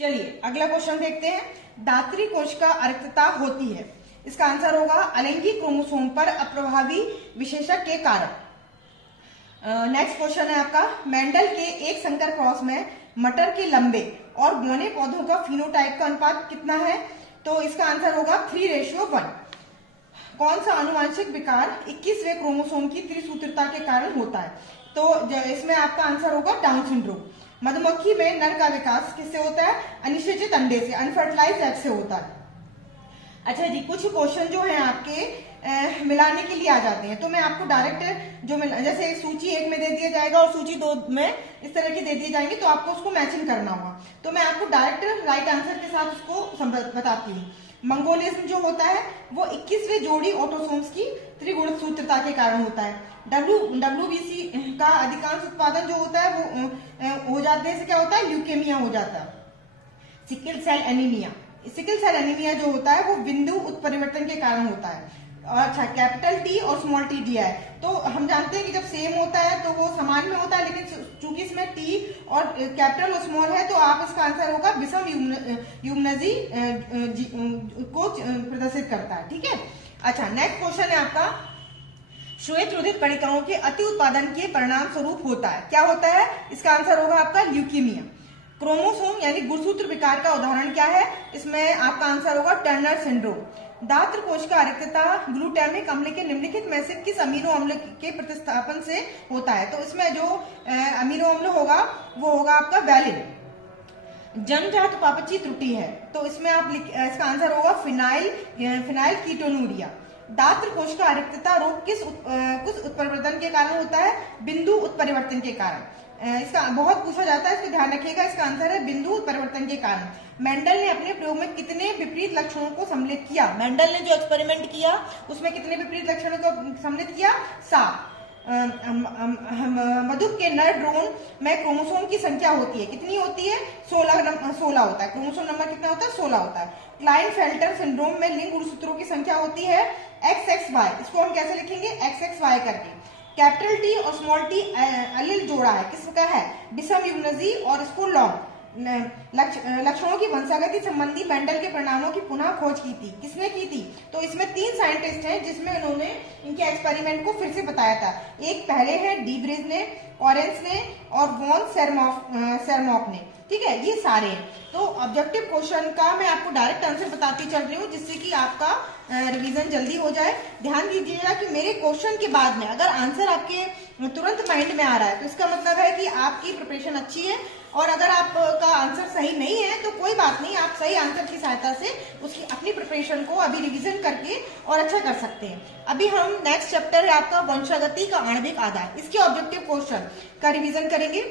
चलिए अगला क्वेश्चन देखते हैं। दात्री कोशिका अरिक्तता होती है, इसका आंसर होगा अलैंगिक क्रोमोसोम पर अप्रभावी विशेषक के कारण। नेक्स्ट क्वेश्चन है आपका, मेंडल के एक संकर क्रॉस में मटर के लंबे और बौने पौधों का फिनोटाइप का अनुपात कितना है? तो इसका आंसर होगा 3:1। कौन सा आनुवांशिक विकार 21वें क्रोमोसोम की त्रिसूत्रिता के कारण होता है? तो इसमें आपका आंसर होगा डाउन सिंड्रोम। मधुमक्खी में नर का विकास किससे होता है? अनिषेचित अंडे से, अनफर्टिलाइज्ड एग से होता है। अच्छा जी, कुछ क्वेश्चन जो है आपके मिलाने के लिए आ जाते हैं, तो मैं आपको डायरेक्ट जो जैसे सूची 1 में दे दिया जाएगा और सूची 2 में इस तरह के दे दिए जाएंगे, तो आपको उसको मैचिंग करना होगा। तो मैं आपको डायरेक्ट राइट आंसर के साथ उसको बताती हूँ। मंगोलिज्म जो होता है वो 21वें जोड़ी ऑटोसोम्स की त्रिगुणित सूत्रता के कारण होता है। WBC का अधिकांश उत्पादन जो होता है वो हो जाने से क्या होता है? ल्यूकेमिया हो जाता है। सिकल सेल एनीमिया जो होता है वो बिंदु उत्परिवर्तन के कारण होता है। अच्छा, कैपिटल टी और स्मॉल टी दिया है, तो हम जानते हैं कि जब सेम होता है तो वो समान में होता है, लेकिन चूंकि इसमें टी और कैपिटल और स्मॉल है तो आप इसका आंसर होगा विषम युग्मनजी को प्रदर्शित करता है। ठीक है। अच्छा, नेक्स्ट क्वेश्चन है आपका, श्वेत रोधित कणिकाओं के अति उत्पादन के परिणाम स्वरूप होता है, क्या होता है? इसका आंसर होगा आपका ल्यूकीमिया। क्रोमोसोम यानी गुणसूत्र विकार का उदाहरण क्या है? इसमें आपका आंसर होगा टर्नर सिंड्रोम। दात्र कोशिका अरिक्तता ग्लूटामिक अम्ल के निम्नलिखित में से किस अमीनो अम्ल के प्रतिस्थापन से होता है? तो इसमें जो अमीनो अम्ल होगा वो होगा आपका वैलिन। जन्मजात उपापचयी त्रुटि है, तो इसमें आप इसका आंसर होगा फिनाइल कीटोनूरिया। दात्र कोशिका अरिक्तता रोग किस उत्परिवर्तन के कारण होता है? बिंदु उत्परिवर्तन के कारण। इसका बहुत पूछा जाता है, इसको ध्यान रखिएगा। इसका आंसर है बिंदु उत्परिवर्तन के कारण। मेंडल ने अपने प्रयोग में कितने विपरीत लक्षणों को सम्मिलित किया? मेंडल ने जो एक्सपेरिमेंट किया उसमें कितने विपरीत लक्षणों को सम्मिलित किया? 7। मधुप के नर ड्रोन में क्रोमोसोम की संख्या होती है, कितनी होती है? 16 होता है। क्रोमोसोम नंबर कितना होता है? 16 होता है। क्लाइनफेल्टर सिंड्रोम में लिंग गुणसूत्रों की संख्या होती है XXY। इसको हम कैसे लिखेंगे? XXY करके। कैपिटल टी और स्मॉल टी अलिल जोड़ा है, किसका है? विषम युग्मनजी और इसको लॉन्ग। लक्षणों की वंशागति संबंधी मेंडल के परिणामों की पुनः खोज की थी, किसने की थी? तो इसमें 3 साइंटिस्ट हैं जिसमें उन्होंने इनके एक्सपेरिमेंट को फिर से बताया था। एक पहले है डी ब्रिज ने, ऑरेंस ने और वॉन सेरमॉक ने। ठीक है, ये सारे हैं। तो ऑब्जेक्टिव क्वेश्चन का मैं आपको डायरेक्ट आंसर बताती चल रही हूँ, जिससे कि आपका रिवीजन जल्दी हो जाए। ध्यान दीजिएगा कि मेरे क्वेश्चन के बाद में अगर आंसर आपके तुरंत माइंड में आ रहा है तो इसका मतलब है कि आपकी प्रिपरेशन अच्छी है, और अगर आपका आंसर सही नहीं है तो कोई बात नहीं, आप सही आंसर की सहायता से उसकी अपनी प्रिपरेशन को अभी रिवीजन करके और अच्छा कर सकते हैं। अभी हम नेक्स्ट चैप्टर है आपका वंशागति का आणविक आधार, इसके ऑब्जेक्टिव क्वेश्चन का रिवीजन करेंगे।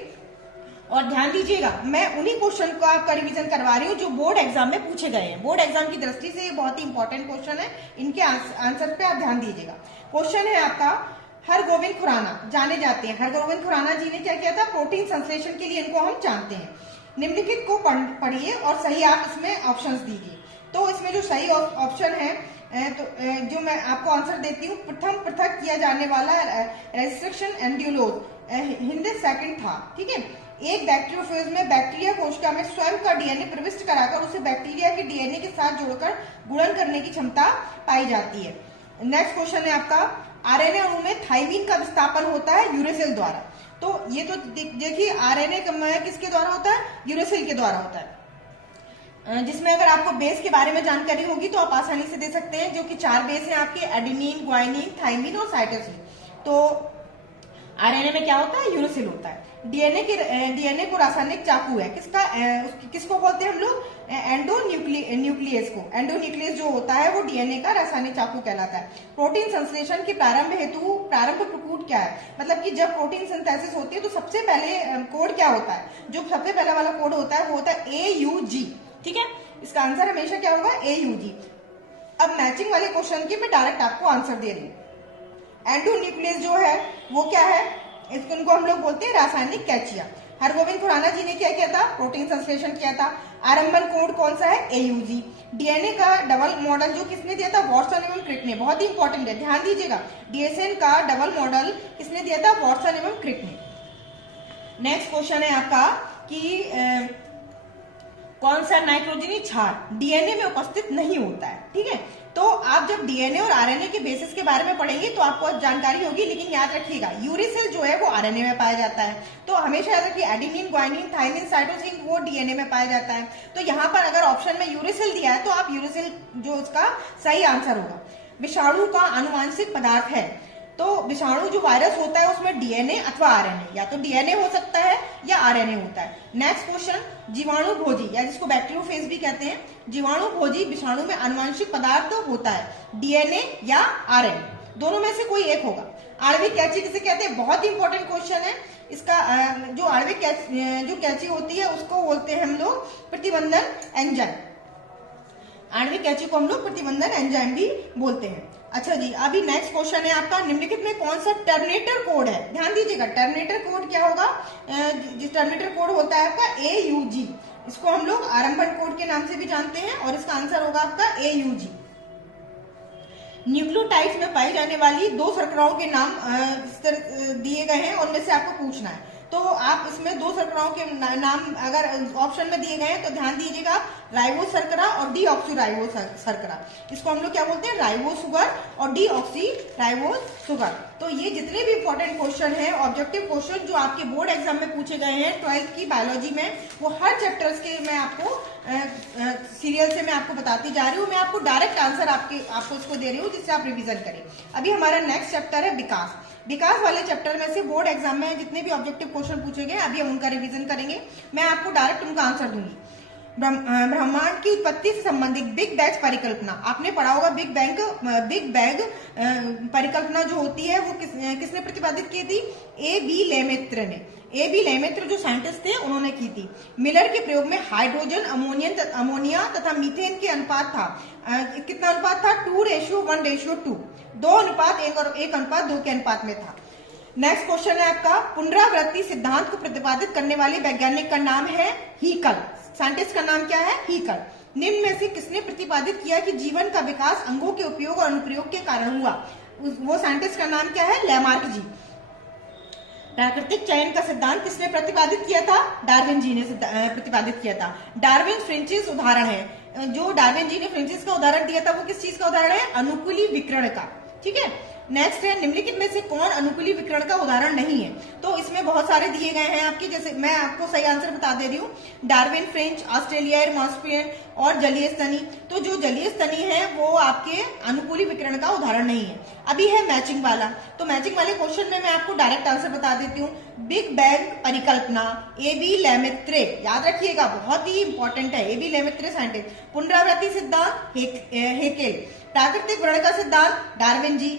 और ध्यान दीजिएगा, मैं उन्हीं क्वेश्चन को आपका रिवीजन करवा रही हूँ जो बोर्ड एग्जाम में पूछे गए हैं। बोर्ड एग्जाम की दृष्टि से ये बहुत ही इंपॉर्टेंट क्वेश्चन है, इनके आंसर पे आप ध्यान दीजिएगा। क्वेश्चन है आपका, हरगोविंद खुराना जाने जाते हैं। हरगोविंद खुराना जी ने क्या किया था? प्रोटीन संश्लेषण के लिए इनको हम जानते हैं। निम्नलिखित को पढ़िए और सही आप इसमें ऑप्शंस दीजिए। तो इसमें जो सही ऑप्शन है तो जो मैं आपको आंसर देती हूँ, प्रथम पृथक किया जाने वाला रेस्ट्रिक्शन एंड्यूलोज हिंदी सेकंड था। ठीक है। एक बैक्टीरियोफेज में बैक्टीरिया कोशिका में स्वयं का डीएनए प्रविष्ट कराकर उसे बैक्टीरिया के डीएनए के साथ जोड़कर गुणन करने की क्षमता पाई जाती है। नेक्स्ट क्वेश्चन है आपका, आरएनए अणु में थाइमीन का विस्थापन होता है यूरेसिल द्वारा। तो ये तो देखिए, आरएनए किसके द्वारा होता है? यूरेसिल के द्वारा होता है। जिसमें अगर आपको बेस के बारे में जानकारी होगी तो आप आसानी से दे सकते हैं, जो कि 4 बेस हैं आपके, एडेनिन, ग्वाइनिन, थाइमिन और साइटोसिन। तो आरएनए में क्या होता है? यूरेसिल होता है। डीएनए को रासायनिक चाकू है, किसको बोलते हैं हम लोग? एंडोन्यूक्लियस को। एंडोन्यूक्लियस जो होता है वो डीएनए का रासायनिक चाकू कहलाता है। प्रोटीन संश्लेषण के प्रारंभ हेतु प्रारंभ प्रकोड क्या है? मतलब कि जब प्रोटीन सिंथेसिस होती है तो सबसे पहले कोड क्या होता है? जो सबसे पहला वाला कोड होता है वो होता है AUG। ठीक है, इसका आंसर हमेशा क्या होगा? AUG। अब मैचिंग वाले क्वेश्चन की मैं डायरेक्ट आपको आंसर दे रही हूँ। एंडोन्यूक्लियस जो है वो क्या है? इनको हम लोग बोलते हैं रासायनिक कैचिया। हरगोविंद खुराना जी ने क्या किया था? प्रोटीन संश्लेषण किया था। आरंभन कोड कौन सा है? AUG। डीएनए का डबल मॉडल जो किसने दिया था? वॉटसन एवं क्रिक ने। बहुत ही इंपॉर्टेंट है, ध्यान दीजिएगा। डीएसएन का डबल मॉडल किसने दिया था? वॉटसन एवं क्रिक ने। नेक्स्ट क्वेश्चन है आपका कि कौन सा नाइट्रोजनी क्षार डीएनए में उपस्थित नहीं होता है, ठीक है। तो आप जब डीएनए और आरएनए के बेसिस के बारे में पढ़ेंगे तो आपको जानकारी होगी, लेकिन याद रखिएगा यूरेसिल जो है वो आरएनए में पाया जाता है। तो हमेशा याद रखिए एडेनिन, ग्वानिन, थाइमिन, साइटोसिन वो डीएनए में पाया जाता है। तो यहाँ पर अगर ऑप्शन में यूरेसिल दिया है तो आप यूरेसिल जो उसका सही आंसर होगा। विषाणु का आनुवांशिक पदार्थ है, तो विषाणु जो वायरस होता है उसमें डीएनए अथवा आरएनए, या तो डीएनए हो सकता है या आरएनए होता है। नेक्स्ट क्वेश्चन, जीवाणु भोजी या जिसको बैक्टीरियोफेज भी कहते हैं, जीवाणु भोजी विषाणु में आनुवांशिक पदार्थ होता है डीएनए या आरएनए, दोनों में से कोई एक होगा। आणविक कैंची किसे कहते हैं, बहुत ही इंपॉर्टेंट क्वेश्चन है इसका। जो आणविक जो कैंची होती है उसको बोलते हैं हम लोग प्रतिबंधन एंजाइम। आणविक कैंची को हम लोग प्रतिबंधन एंजाइम भी बोलते हैं। अच्छा जी, अभी नेक्स्ट क्वेश्चन है आपका, निम्नलिखित में कौन सा टर्मिनेटर कोड है। ध्यान दीजिएगा, टर्मिनेटर कोड क्या होगा, जिस टर्मिनेटर कोड होता है आपका AUG, इसको हम लोग आरंभन कोड के नाम से भी जानते हैं और इसका आंसर होगा आपका AUG। न्यूक्लियोटाइड्स में पाई जाने वाली 2 शर्कराओं के नाम दिए गए हैं और उनमें से आपको पूछना है। तो आप इसमें 2 शर्कराओं के नाम अगर ऑप्शन में दिए गए हैं तो ध्यान दीजिएगा, राइबोस शर्करा और डीऑक्सीराइबोस शर्करा, इसको हम लोग क्या बोलते हैं, राइबोस शुगर और डीऑक्सीराइबोस शुगर। तो ये जितने भी इंपॉर्टेंट क्वेश्चन है, ऑब्जेक्टिव क्वेश्चन जो आपके बोर्ड एग्जाम में पूछे गए हैं 12th की बायोलॉजी में, वो हर चैप्टर्स के मैं आपको सीरियल से मैं आपको बताती जा रही हूँ। मैं आपको डायरेक्ट आंसर आपको इसको दे रही हूँ जिससे आप रिवीजन करें। अभी हमारा नेक्स्ट चैप्टर है विकास। विकास वाले चैप्टर में से बोर्ड एग्जाम में जितने भी ऑब्जेक्टिव क्वेश्चन पूछे गए अभी हम उनका रिवीजन करेंगे, मैं आपको डायरेक्ट उनका आंसर दूंगी। ब्रह्मांड की उत्पत्ति से संबंधित बिग बैंग परिकल्पना, आपने पढ़ा होगा बिग बैंग परिकल्पना जो होती है वो किसने प्रतिपादित की थी, A.B. लेमैत्र ने। A.B. लेमैत्र जो साइंटिस्ट थे उन्होंने की थी। मिलर के प्रयोग में हाइड्रोजन, अमोनिया तथा मीथेन के अनुपात था, कितना अनुपात था, 2:1:2, 2:1 और 1:2 के अनुपात में था। नेक्स्ट क्वेश्चन है आपका, पुनरावृत्ति सिद्धांत को प्रतिपादित करने वाले वैज्ञानिक का नाम है हीकल। साइंटिस्ट का नाम क्या है, हीकल। निम्न में से किसने प्रतिपादित किया कि जीवन का विकास अंगों के उपयोग और अनुप्रयोग के कारण हुआ, वो साइंटिस्ट का नाम क्या है, लैमार्क जी। प्राकृतिक चयन का सिद्धांत किसने प्रतिपादित किया था, डार्विन जी ने प्रतिपादित किया था। डार्विन फ्रेंचिस उदाहरण है, जो डार्विन जी ने फ्रेंचिस का उदाहरण दिया था वो किस चीज का उदाहरण है, अनुकूली विकिरण का, ठीक है। नेक्स्ट है, निम्नलिखित में से कौन अनुकूली विकिरण का उदाहरण नहीं है। तो इसमें बहुत सारे दिए गए हैं आपके, जैसे मैं आपको सही आंसर बता दे रही हूँ, डार्विन, फ्रेंच, ऑस्ट्रेलियाई मॉस्पियन और जलीय स्तनी। तो जो जलीय स्तनी है वो आपके अनुकूली विकिरण का उदाहरण नहीं है। अभी है मैचिंग वाला, तो मैचिंग वाले क्वेश्चन में मैं आपको डायरेक्ट आंसर बता देती हूँ। बिग बैंग परिकल्पना A.B. लेमैत्रे, याद रखिएगा बहुत ही इंपॉर्टेंट है, A.B. Lemaitre scientist. पुनरावृत्ति सिद्धांत हेकेल। प्राकृतिक वर्ण का सिद्धांत डार्विन जी।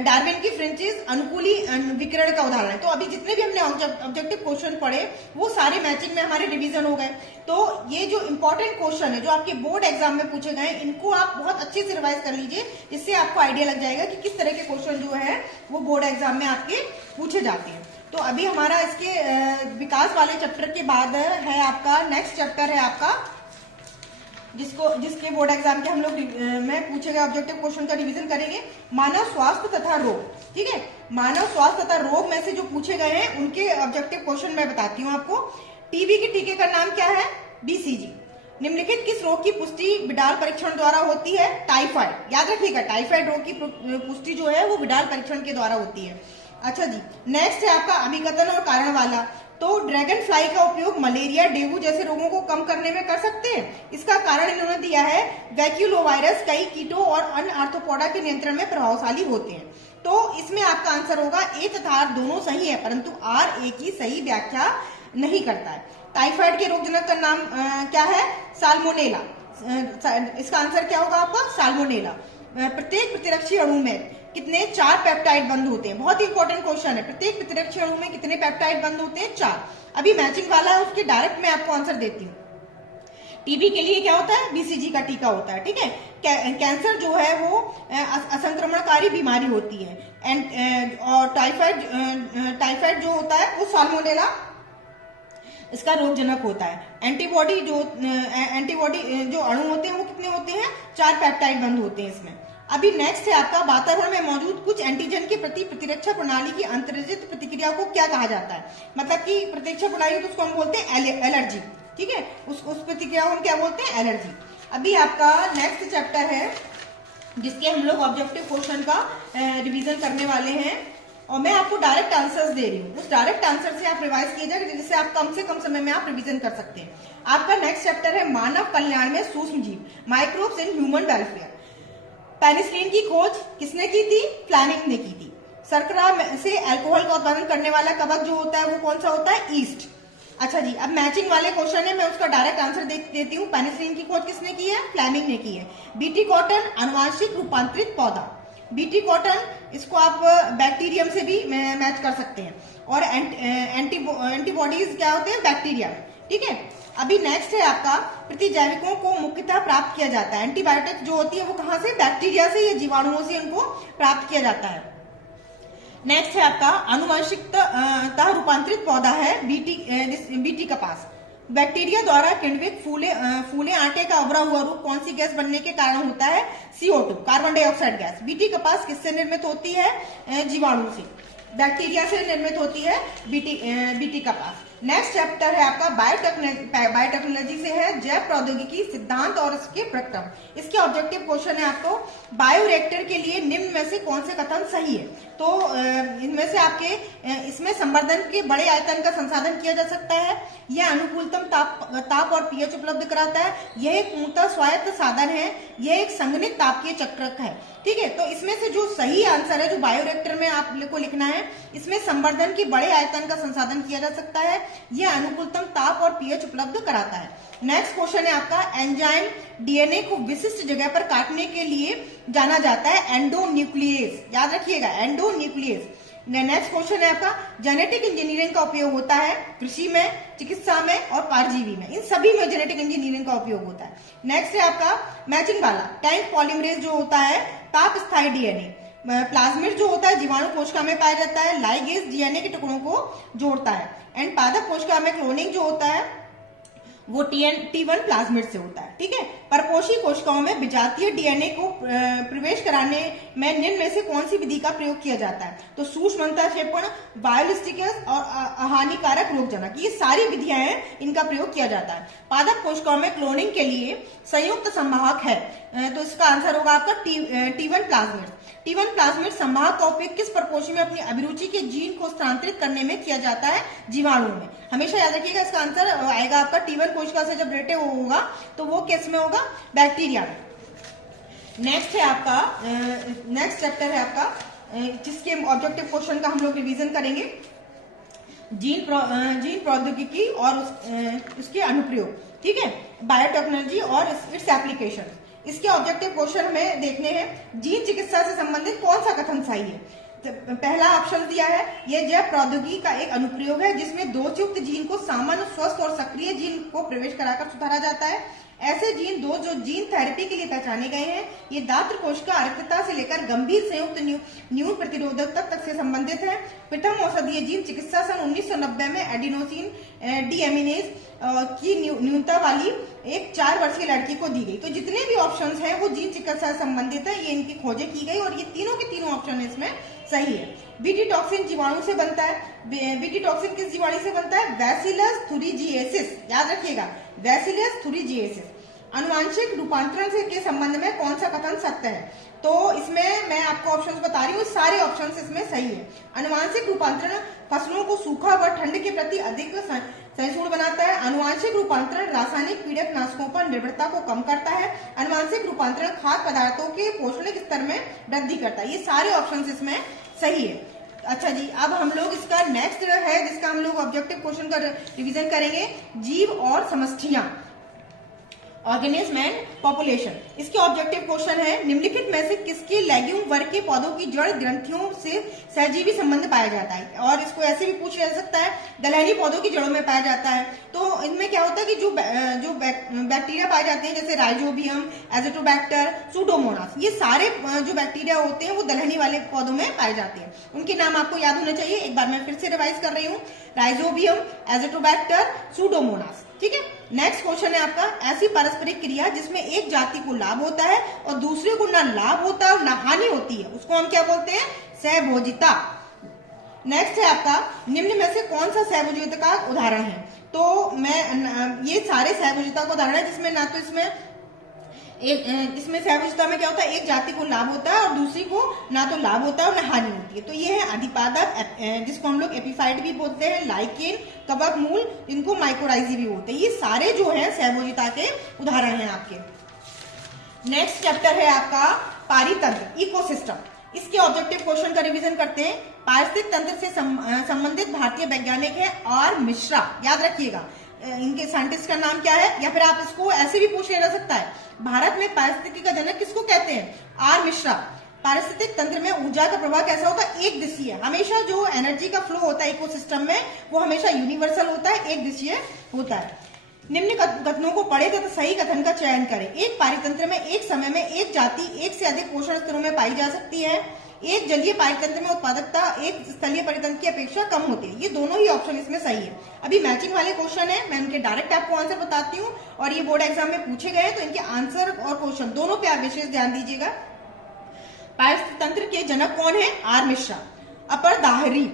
डार्विन की फ्रेंचिस अनुकूली विकिरण का उदाहरण है। तो अभी जितने भी हमने ऑब्जेक्टिव क्वेश्चन पढ़े वो सारे मैचिंग में हमारे रिवीजन हो गए। तो ये जो इंपॉर्टेंट क्वेश्चन है जो आपके बोर्ड एग्जाम में पूछे गए इनको आप बहुत अच्छे से रिवाइज कर लीजिए, इससे आपको आइडिया लग जाएगा कि किस तरह के क्वेश्चन जो है वो बोर्ड एग्जाम में आपके पूछे जाते हैं। तो अभी हमारा इसके विकास वाले चैप्टर के बाद है आपका नेक्स्ट चैप्टर है आपका, जिसके बोर्ड एग्जाम के हम लोग में पूछे गए ऑब्जेक्टिव क्वेश्चन का रिवीजन करेंगे, मानव स्वास्थ्य तथा रोग, ठीक है। मानव स्वास्थ्य तथा रोग में से जो पूछे गए हैं उनके ऑब्जेक्टिव क्वेश्चन मैं बताती हूँ आपको। टीबी के टीके का नाम क्या है, BCG। निम्नलिखित किस रोग की पुष्टि विडाल परीक्षण द्वारा होती है, टाइफाइड। याद रखिएगा, टाइफाइड रोग की पुष्टि जो है वो विडाल परीक्षण के द्वारा होती है। अच्छा जी, नेक्स्ट है आपका अभिकथन और कारण वाला। तो ड्रैगन फ्लाई का उपयोग मलेरिया, डेंगू जैसे रोगों को कम करने में कर सकते हैं। इसका कारण इन्होंने दिया है, वैक्यूलोवायरस कई कीटों और अन्य आर्थ्रोपोडा के नियंत्रण में प्रभावशाली होते हैं। तो इसमें आपका आंसर होगा A तथा R दोनों सही है, परंतु R A की सही व्याख्या नहीं करता है। टाइफाइड के रोगजनक का नाम क्या है, साल्मोनेला। इसका आंसर क्या होगा आपका, साल्मोनेला। प्रत्येक प्रतिरक्षी अणु में कितने, 4 पेप्टाइड बंद होते हैं। बहुत इंपॉर्टेंट क्वेश्चन है, प्रत्येक प्रतिरक्षी अणु में कितने पेप्टाइड बंद होते हैं, 4। अभी मैचिंग वाला है उसके डायरेक्ट मैं आपको आंसर देती हूँ। टीबी के लिए क्या होता है, BCG का टीका होता है, ठीक है। कैंसर जो है वो असंक्रमणकारी बीमारी होती है। और टाइफाइड जो होता है वो साल्मोनेला इसका रोगजनक होता है। एंटीबॉडी जो अणु होते हैं वो कितने होते हैं, 4 पेप्टाइड बंद होते हैं इसमें। अभी नेक्स्ट है आपका, वातावरण में मौजूद कुछ एंटीजन के प्रति प्रतिरक्षा प्रणाली की अंतर्जित प्रतिक्रिया को क्या कहा जाता है। मतलब कि प्रतिरक्षा प्रणाली तो उसको हम बोलते हैं एलर्जी, ठीक है, उस प्रतिक्रिया को हम क्या बोलते हैं, एलर्जी। अभी आपका नेक्स्ट चैप्टर है जिसके हम लोग ऑब्जेक्टिव क्वेश्चन का रिवीजन करने वाले हैं, और मैं आपको डायरेक्ट आंसर्स दे रही हूँ। उस डायरेक्ट आंसर से आप रिवाइज कीजिएगा जिससे आप कम से कम समय में आप रिवीजन कर सकते हैं। आपका नेक्स्ट चैप्टर है मानव कल्याण में सूक्ष्म जीव, microbes in human welfare. Penicillin की खोज किसने की थी, फ्लेमिंग ने की थी। शर्करा से अल्कोहल का उत्पादन करने वाला कवक जो होता है वो कौन सा होता है, ईस्ट। अच्छा जी, अब मैचिंग वाले क्वेश्चन है, मैं उसका डायरेक्ट आंसर देती हूँ। पेनिसिलिन की खोज किसने की है, फ्लेमिंग ने की है। बीटी कॉटन अनुवांशिक रूपांतरित पौधा, बीटी कॉटन इसको आप बैक्टीरियम से भी मैच कर सकते हैं, और एंटीबॉडीज क्या होते हैं, बैक्टीरिया, ठीक है। अभी नेक्स्ट है आपका प्रतिजैविकों को मुख्यतः प्राप्त किया जाता है। एंटीबायोटिक जो होती है वो कहाँ से, बैक्टीरिया से या जीवाणुओं से उनको प्राप्त किया जाता है। नेक्स्ट है आपका आनुवंशिकता रूपांतरित पौधा है बीटी कपास। बैक्टीरिया द्वारा किण्वित फूले आटे का उभरा हुआ रूप कौन सी गैस बनने के कारण होता है, CO2, carbon dioxide gas. BT कपास किससे निर्मित होती है, जीवाणु से, बैक्टीरिया से निर्मित होती है बीटी कपास। नेक्स्ट चैप्टर है आपका बायोटेक्नोलॉजी से है जैव प्रौद्योगिकी सिद्धांत और इसके प्रक्रम। इसके ऑब्जेक्टिव क्वेश्चन है आपको बायोरिएक्टर के लिए निम्न में से कौन से कथन सही है। तो इनमें से आपके इसमें संवर्धन के बड़े आयतन का संसाधन किया जा सकता है, यह अनुकूलतम ताप और पीएच उपलब्ध कराता है, यह एक पूर्णतः स्वायत्त साधन है, यह एक संगणित तापीय चक्रक है, ठीक है। तो इसमें से जो सही आंसर है जो बायोरिएक्टर में आपको लिखना है, इसमें संवर्धन के बड़े आयतन का संसाधन किया जा सकता है, यह अनुकूलतम ताप और पीएच उपलब्ध कराता है। नेक्स्ट क्वेश्चन है आपका एंजाइम डीएनए को विशिष्ट जगह पर काटने के लिए जाना जाता है एंडोन्यूक्लियेज, याद रखिएगा एंडोन्यूक्लियेज। नेक्स्ट क्वेश्चन है आपका जेनेटिक इंजीनियरिंग का उपयोग होता है कृषि में, चिकित्सा में और परजीवी में, इन सभी में जेनेटिक इंजीनियरिंग का उपयोग होता है। नेक्स्ट है आपका मैचिंग वाला टैंक पॉलीमरेज जो होता है ताप स्थायी डीएनए, प्लाज्मिड जो होता है जीवाणु कोशिका में पाया जाता है, लाइगेज डीएनए के टुकड़ों को जोड़ता है, एंड पादप कोशिका में क्लोनिंग जो होता है वो T1 प्लाज्मिड से होता है, ठीक है। परपोषी कोशिकाओं में विजातीय डीएनए को प्रवेश कराने में निम्न में से कौन सी विधि का प्रयोग किया जाता है, तो सूक्ष्म अंतःक्षेपण, बायोलिस्टिकस और हानिकारक रोगजनक, ये सारी विधियां हैं, इनका प्रयोग किया जाता है। पादप कोशिकाओं में क्लोनिंग के लिए संयुक्त संवाहक है, तो इसका आंसर होगा आपका T1 प्लाज्मिड। T1 प्लाज्मिड संवाहक का उपयोग किस परपोषी में अपनी अभिरुचि के जीन को स्थानांतरित करने में किया जाता है, जीवाणु में। हमेशा याद रखिएगा इसका आंसर आएगा आपका T1 कोशिका से जब रेटे होगा तो वो किस में होगा, बैक्टीरिया में। नेक्स्ट है आपका नेक्स्ट चैप्टर है आपका जिसके ऑब्जेक्टिव क्वेश्चन का हम लोग रिवीजन करेंगे, जीन प्रौद्योगिकी और उसके अनुप्रयोग, ठीक है, बायोटेक्नोलॉजी और इट्स एप्लीकेशन। इसके ऑब्जेक्टिव क्वेश्चन में देखने हैं जीन चिकित्सा से संबंधित कौन सा कथन सही है। पहला ऑप्शन दिया है यह जैव प्रौद्योगिकी का एक अनुप्रयोग है जिसमें दोषयुक्त जीन को सामान्य, स्वस्थ और सक्रिय जीन को प्रवेश कराकर सुधारा जाता है। ऐसे जीन जो जीन थेरेपी के लिए पहचाने गए हैं, ये दात्र कोशिका अर्कता से लेकर गंभीर संयुक्त न्यून प्रतिरोधकता तक से संबंधित है। प्रथम औषधीय जीन चिकित्सा सन 1990 में एडिनोसिन डीएमिनेज की न्यूनता वाली एक 4 वर्षीय लड़की को दी गई। तो जितने भी ऑप्शंस हैं वो जीन चिकित्सा से संबंधित है, ये इनकी खोजें की गई और ये तीनों के तीनों ऑप्शन इसमें सही है। बीटी टॉक्सिन जीवाणु से बनता है। बीटी टॉक्सिन किस जीवाणु से बनता है, बैसिलस thuringiensis, याद रखिएगा बैसिलस thuringiensis। अनुवांशिक रूपांतरण से के संबंध में कौन सा कथन सत्य है, तो इसमें मैं आपको ऑप्शंस बता रही हूँ, सारे ऑप्शंस इसमें सही है। अनुवांशिक रूपांतरण फसलों को सूखा व ठंड के प्रति अधिक सहिष्णु बनाता है। अनुवांशिक रूपांतरण रासायनिक पीड़क नाशकों पर निर्भरता को कम करता है। अनुवांशिक रूपांतरण खाद्य पदार्थों के पोषणिक स्तर में वृद्धि करता है। ये सारे ऑप्शंस इसमें सही है। अच्छा जी, अब हम लोग इसका नेक्स्ट है जिसका हम लोग ऑब्जेक्टिव क्वेश्चन का रिवीजन करेंगे, जीव और समष्टियां, ऑर्गेनिज्म एंड पॉपुलेशन। इसके ऑब्जेक्टिव क्वेश्चन है निम्नलिखित में से किसके लेग्यूम वर्ग के पौधों की जड़ ग्रंथियों से सहजीवी संबंध पाया जाता है, और इसको ऐसे भी पूछा जा सकता है दलहनी पौधों की जड़ों में पाया जाता है। तो इनमें क्या होता है कि जो बैक्टीरिया पाए जाते हैं जैसे राइजोबियम, एजोटोबैक्टर, सूडोमोनास, ये सारे जो बैक्टीरिया होते हैं वो दलहनी वाले पौधों में पाए जाते हैं। उनके नाम आपको याद होने चाहिए, एक बार मैं फिर से रिवाइज कर रही हूँ, राइजोबियम, एजोटोबैक्टर, सूडोमोनास, ठीक है। नेक्स्ट क्वेश्चन है आपका ऐसी पारस्परिक क्रिया जिसमें एक जाति को लाभ होता है और दूसरे को ना लाभ होता है और ना हानि होती है, उसको हम क्या बोलते हैं, सहभोजिता। नेक्स्ट है आपका निम्न में से कौन सा सहभोजिता का उदाहरण है, तो मैं ये सारे सहभुजता को उदाहरण है जिसमें ना तो इसमें सहभुजता में क्या होता है, एक जाति को लाभ होता है और दूसरी को ना तो लाभ होता है और ना हानि होती है। तो ये है अधिपादप, जिसको हम लोग एपिफाइट भी बोलते हैं, लाइकेन, कवक मूल, इनको माइकोराइजी भी बोलते हैं। ये सारे जो है सहभुजता के उदाहरण हैं आपके। नेक्स्ट चैप्टर है आपका पारितंत्र, इकोसिस्टम। इसके ऑब्जेक्टिव क्वेश्चन का रिवीजन करते हैं। पारिस्थितिक तंत्र से संबंधित भारतीय वैज्ञानिक है आर मिश्रा, याद रखिएगा। इनके साइंटिस्ट का नाम क्या है, या फिर आप इसको ऐसे भी पूछ ले सकता है, भारत में पारिस्थितिकी का जनक किसको कहते हैं, आर मिश्रा। पारिस्थितिक तंत्र में ऊर्जा का प्रवाह कैसा होता है, एक दिशीय। हमेशा जो एनर्जी का फ्लो होता है इकोसिस्टम में वो हमेशा यूनिवर्सल होता है, एक दिशीय होता है। निम्न कथनों को पढ़े तथा सही कथन का चयन करें। एक पारितंत्र में एक समय में एक जाति एक से अधिक पोषण स्तरों में पाई जा सकती है। एक जलीय पारितंत्र में उत्पादकता एक स्थलीय पारितंत्र की अपेक्षा कम होती है। ये दोनों ही ऑप्शन इसमें सही है। अभी मैचिंग वाले क्वेश्चन है, मैं उनके डायरेक्ट आपको आंसर बताती हूँ और ये बोर्ड एग्जाम में पूछे गए, तो इनके आंसर और क्वेश्चन दोनों पे आप विशेष ध्यान दीजिएगा। पारिस्थितिक तंत्र के जनक कौन है, आर मिश्रा। अपरधारी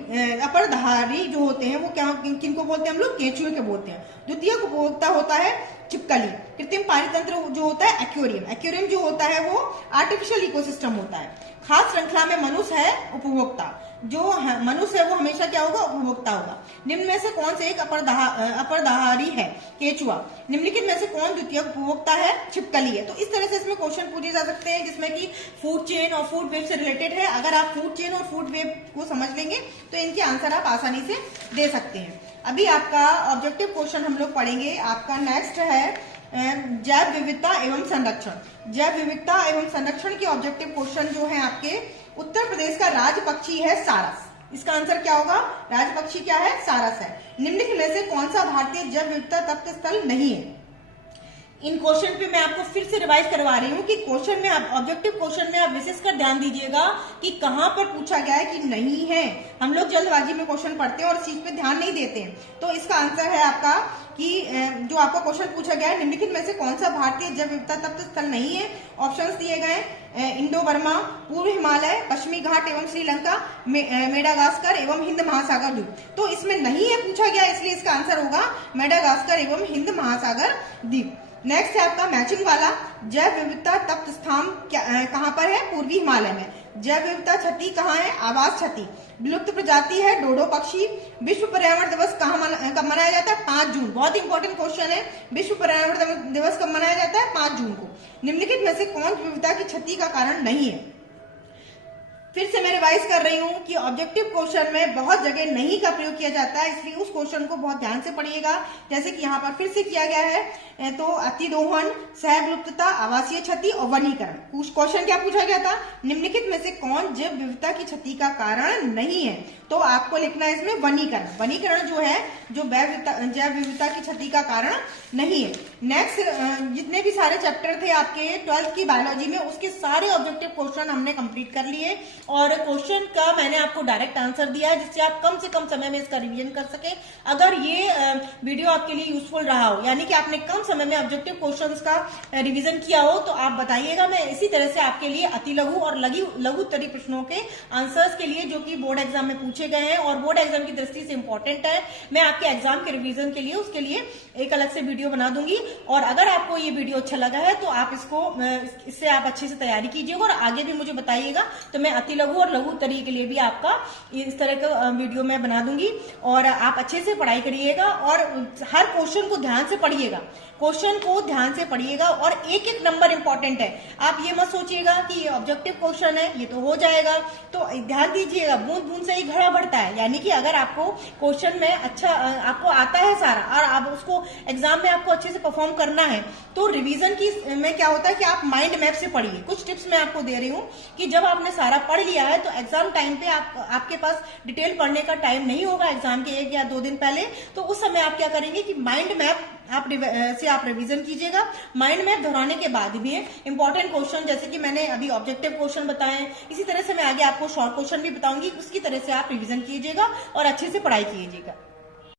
जो होते हैं वो क्या, किनको बोलते हैं हम लोग, केंचुए के बोलते हैं। द्वितीय उपभोक्ता होता है छिपकली। कृत्रिम पारितंत्र जो होता है एक्वेरियम। एक्वेरियम जो होता है वो आर्टिफिशियल इकोसिस्टम होता है। खास श्रृंखला में मनुष्य है उपभोक्ता। जो मनुष्य है वो हमेशा क्या होगा, उपभोक्ता होगा। निम्न में से कौन से एक अपरधारी है, केंचुआ। निम्नलिखित में से कौन द्वितीय उपभोक्ता है, छिपकली है। तो इस तरह से इसमें क्वेश्चन पूछे जा सकते हैं जिसमें कि फूड चेन और फूड वेब से रिलेटेड है। अगर आप फूड चेन और फूड वेब को समझ लेंगे तो इनके आंसर आप आसानी से दे सकते हैं। अभी आपका ऑब्जेक्टिव क्वेश्चन हम लोग पढ़ेंगे। आपका नेक्स्ट है जैव विविधता एवं संरक्षण। जैव विविधता एवं संरक्षण के ऑब्जेक्टिव क्वेश्चन जो है आपके, उत्तर प्रदेश का राज्य पक्षी है सारस। इसका आंसर क्या होगा, राज्य पक्षी क्या है, सारस है। निम्नलिखित में से कौन सा भारतीय जैव विविधता तप्त स्थल नहीं है। इन क्वेश्चन पे मैं आपको फिर से रिवाइज करवा रही हूँ कि क्वेश्चन में आप ऑब्जेक्टिव क्वेश्चन में आप विशेषकर ध्यान दीजिएगा कि कहाँ पर पूछा गया है कि नहीं है। हम लोग जल्दबाजी में क्वेश्चन पढ़ते हैं और इस चीज पे ध्यान नहीं देते हैं। तो इसका आंसर है आपका कि जो आपका क्वेश्चन पूछा गया है, निम्नलिखित में से कौन सा भारतीय जैव विविधता तप्त स्थल नहीं है। ऑप्शंस दिए गए इंडो बर्मा, पूर्व हिमालय, पश्चिमी घाट एवं श्रीलंका, मेडागास्कर एवं हिंद महासागर द्वीप। तो इसमें नहीं है पूछा गया, इसलिए इसका आंसर होगा मेडागास्कर एवं हिंद महासागर द्वीप। नेक्स्ट है आपका मैचिंग वाला, जैव विविधता तप्त स्थान कहाँ पर है, पूर्वी हिमालय में। जैव विविधता क्षति कहाँ है, आवास क्षति। विलुप्त प्रजाति है डोडो पक्षी। विश्व पर्यावरण दिवस कब मनाया जाता है, 5 जून। बहुत इंपॉर्टेंट क्वेश्चन है, विश्व पर्यावरण दिवस कब मनाया जाता है, 5 जून को। निम्नलिखित में से कौन विविधता की क्षति का कारण नहीं है। फिर से मैं रिवाइज कर रही हूँ कि ऑब्जेक्टिव क्वेश्चन में बहुत जगह नहीं का प्रयोग किया जाता है, इसलिए उस क्वेश्चन को बहुत ध्यान से पढ़िएगा। जैसे कि यहाँ पर फिर से किया गया है, तो अतिदोहन, सहविलुप्तता, आवासीय क्षति और वनीकरण। क्वेश्चन क्या पूछा गया था, निम्नलिखित में से कौन जैव विविधता की क्षति का कारण नहीं है। तो आपको लिखना है इसमें वनीकरण। वनीकरण जो है जो जैव विविधता की क्षति का कारण नहीं है। नेक्स्ट जितने भी सारे चैप्टर थे आपके 12th की बायोलॉजी में, उसके सारे ऑब्जेक्टिव क्वेश्चन हमने कंप्लीट कर लिए और क्वेश्चन का मैंने आपको डायरेक्ट आंसर दिया है जिससे आप कम से कम समय में इसका रिवीजन कर सके। अगर ये वीडियो आपके लिए यूजफुल रहा हो, यानी कि आपने कम समय में ऑब्जेक्टिव क्वेश्चंस का रिवीजन किया हो, तो आप बताइएगा। मैं इसी तरह से आपके लिए अति लघु और लघु उत्तरीय प्रश्नों के आंसर्स के लिए जो कि बोर्ड एग्जाम में पूछे गए हैं और बोर्ड एग्जाम की दृष्टि से इंपॉर्टेंट है, मैं आपके एग्जाम के रिवीजन के लिए उसके लिए एक अलग से वीडियो बना दूंगी। और अगर आपको ये वीडियो अच्छा लगा है तो आप इससे आप अच्छे से तैयारी कीजिएगा और आगे भी मुझे बताइएगा, तो मैं अति लघु और लघु उत्तरीय के लिए भी आपका इस तरह का वीडियो मैं बना दूंगी। और आप अच्छे से पढ़ाई करिएगा और हर क्वेश्चन को ध्यान से पढ़िएगा, क्वेश्चन को ध्यान से पढ़िएगा और एक एक नंबर इंपॉर्टेंट है। आप ये मत सोचिएगा कि ये ऑब्जेक्टिव क्वेश्चन है ये तो हो जाएगा, तो ध्यान दीजिएगा, बूंद बूंद से ही घड़ा बढ़ता है। यानी कि अगर आपको क्वेश्चन में अच्छा आपको आता है सारा और आप उसको एग्जाम में आपको अच्छे से परफॉर्म करना है, तो रिवीजन की में क्या होता है कि आप माइंड मैप से पढ़िए। कुछ टिप्स मैं आपको दे रही हूँ कि जब आपने सारा पढ़ लिया है तो एग्जाम टाइम पे आपके पास डिटेल पढ़ने का टाइम नहीं होगा एग्जाम के 1 या 2 दिन पहले, तो उस समय आप क्या करेंगे कि माइंड मैप आप रिवीजन कीजिएगा। माइंड मैप दोहराने के बाद भी इंपॉर्टेंट क्वेश्चन, जैसे कि मैंने अभी ऑब्जेक्टिव क्वेश्चन बताए, इसी तरह से मैं आगे आपको शॉर्ट क्वेश्चन भी बताऊंगी, उसकी तरह से आप रिवीजन कीजिएगा और अच्छे से पढ़ाई कीजिएगा।